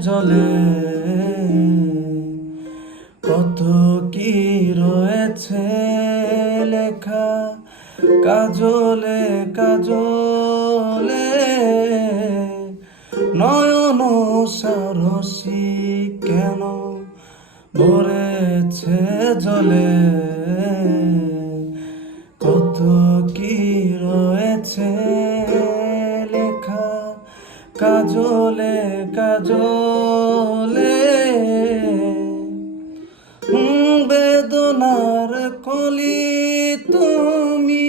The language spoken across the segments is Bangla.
জলে কত কি রয়েছে লেখা কাজলে কাজলে নয়ন সরসী কেন ভরেছে জলে কত কি রয়েছে লেখা কাজলে কাজলে বেদনার কলি তুমি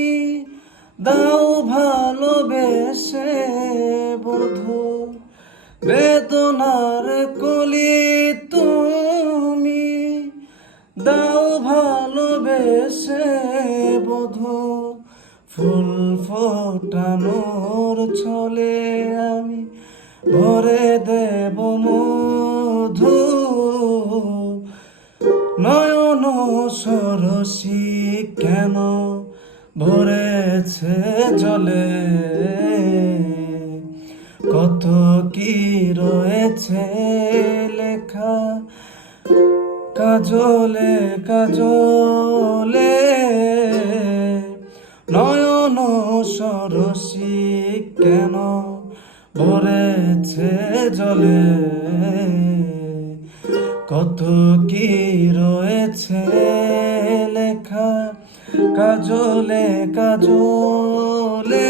দাও ভালোবেসে বধূ বেদনার কলি তুমি দাও ভালোবেসে বধূ ফুল ফোটানোর ছলে আমি ভরে দেব মধু নয়ন সরসী কেন ভরেছে জলে কত কি রয়েছে লেখা কাজলে কাজলে নয়ন সরসী কেন ভরেছে জলে কত কি রয়েছে লেখা কাজলে কাজলে